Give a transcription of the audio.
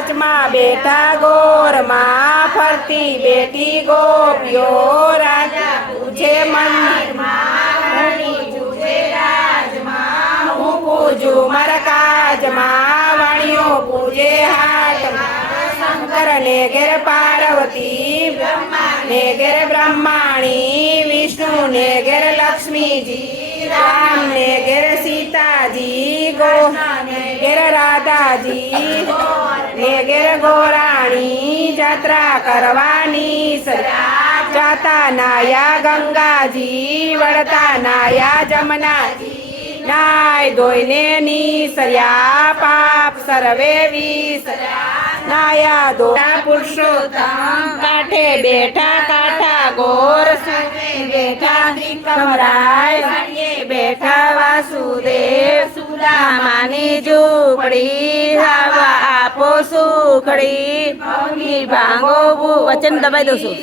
વચમાં બેઠા ગોરમાં ફરતી બેઠી ગોપીઓ રાજા પૂછે મનમાં હું પૂજું મારા કાજમાં વાણીઓ પૂજે હાટમાં શંકર ને ઘેર પાર્વતી ને ઘેર બ્રહ્માણી વિષ્ણુ ને ઘેર લક્ષ્મીજી રામ ને ઘેર સીતાજી ગોપી ને ઘેર રાધાજી ને ઘેર ગોરાણી જાત્રા કરવાની જાતા નાયા ગંગાજી વળતા નાયા જમનાજી નાય ધોઈને નીસર્યા પાપ સર્વે વિસર્યા નાયા ધોયા પુરુષોત્તમ કાંઠે બેઠા કાંઠા ગોર બેઠા કમરાય બેઠા વાસુદેવ સુદામાની ઝૂંપડી હવા આપો સુખડી ભાંગો વચન દબાઈ દઉં છું।